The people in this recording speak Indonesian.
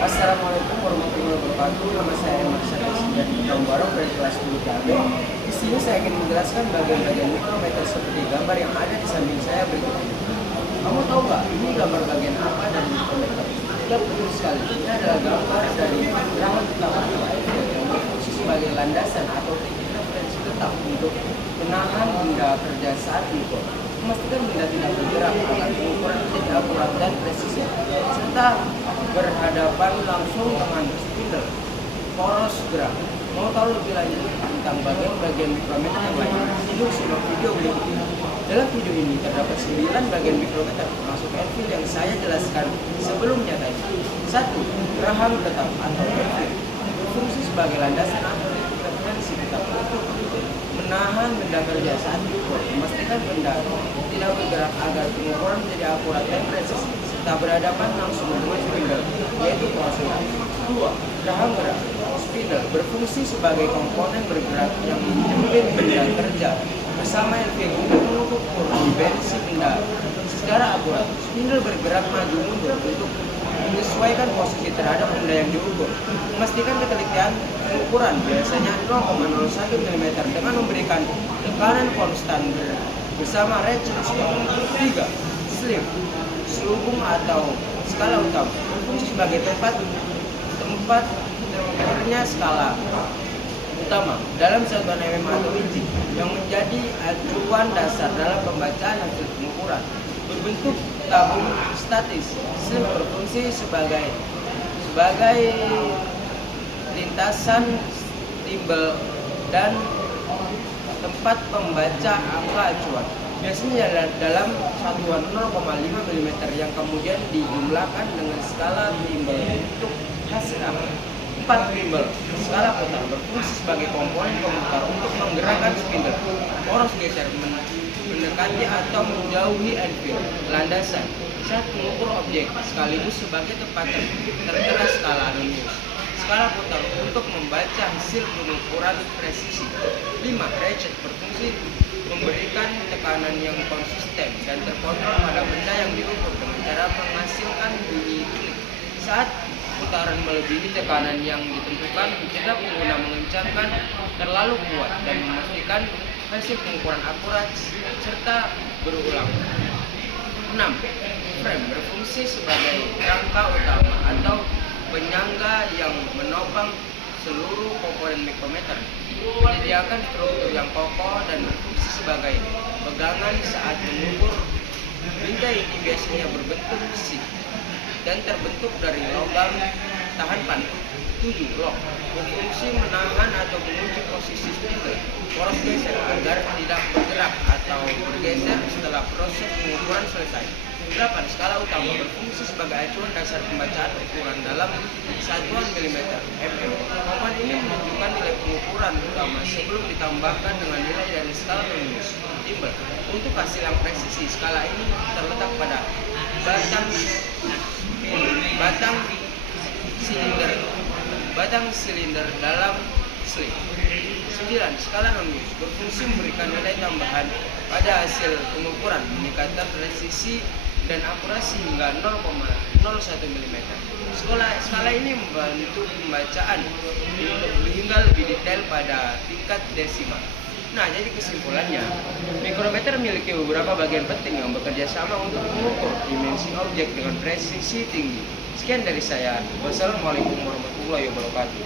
Assalamualaikum warahmatullahi wabarakatuh. Nama saya Emma Syarif Tahun Baru dari kelas 10 KB. Di sini saya ingin menjelaskan bagian-bagian mikrometer seperti gambar yang ada di samping saya berikut ini. Kamu tahu nggak ini gambar bagian apa dari mikrometer? Ya betul sekali. Ini adalah gambar dari gerakan utama yang berfungsi sebagai landasan atau titik referensi tetap untuk menahan benda kerja saat diukur, memastikan benda tidak bergerak agar pengukuran menjadi akurat dan presisi, serta berhadapan langsung dengan spindle poros gerak. Mau tahu lebih lanjut tentang bagian-bagian mikrometer yang lain? Simak simak video berikut ini. Dalam video ini terdapat 9 bagian mikrometer termasuk Elvil yang saya jelaskan sebelumnya tadi. 1. Rahang tetap atau Elvil berfungsi sebagai landasan atau titik referensi tetap untuk menahan benda kerja saat diukur, memastikan benda tidak bergerak agar pengukuran menjadi akurat dan presisi, serta berhadapan langsung dengan spindle, yaitu poros gerak. 2. Rahang gerak. Spindle berfungsi sebagai komponen bergerak yang menjepit benda kerja bersama Elvil untuk mengukur dimensi benda secara akurat. Spindle bergerak maju mundur untuk menyesuaikan posisi terhadap benda yang diukur. Memastikan ketelitian pengukuran biasanya 0,01 mm dengan memberikan tekanan konstan bersama ratchet scale. 3. Slip selubung atau skala utama berfungsi sebagai tempat termometernya skala utama dalam satuan mm atau inci yang menjadi acuan dasar dalam pembacaan hasil pengukuran. Berbentuk tabung statis, slip berfungsi sebagai lintasan timbel dan tempat pembaca angka acuan. Biasanya dalam satuan 0,5 mm yang kemudian dijumlahkan dengan skala timbel untuk hasil angka. 4. Timbel skala putar berfungsi sebagai komponen pemutar untuk menggerakkan spindle poros geser mendekati atau menjauhi Elvil landasan saat mengukur objek, sekaligus sebagai tempat tertera skala Arrhenius. Skala putar untuk membaca hasil pengukuran presisi. 5. Ratchet berfungsi memberikan tekanan yang konsisten dan terkontrol pada benda yang diukur dengan cara menghasilkan bunyi klik saat putaran melebihi tekanan yang ditentukan. Tidak pengguna mengencangkan terlalu kuat dan memastikan hasil pengukuran akurat serta berulang. 6. Frame berfungsi sebagai rangka utama atau penyangga yang menopang seluruh komponen mikrometer, menyediakan struktur yang kokoh dan berfungsi sebagai pegangan saat mengukur. Benda ini biasanya berbentuk besi dan terbentuk dari logam tahan panas. 7. Lock berfungsi menahan atau mengunci posisi spindle poros geser agar tidak bergerak atau bergeser setelah proses pengukuran selesai. 8. Skala utama berfungsi sebagai acuan dasar pembacaan ukuran dalam satuan milimeter mm. Komponen ini menunjukkan nilai pengukuran utama sebelum ditambahkan dengan nilai dari skala Arrhenius. Timbel untuk hasil yang presisi. Skala ini terletak pada batang silinder dalam slip. 9. Skala Arrhenius berfungsi memberikan nilai tambahan pada hasil pengukuran, meningkatkan presisi dan akurasi hingga 0,01 mm. Skala ini membantu pembacaan hingga lebih detail pada tingkat desimal. Nah, jadi kesimpulannya, mikrometer memiliki beberapa bagian penting yang bekerja sama untuk mengukur dimensi objek dengan presisi tinggi. Sekian dari saya. Wassalamualaikum warahmatullahi wabarakatuh.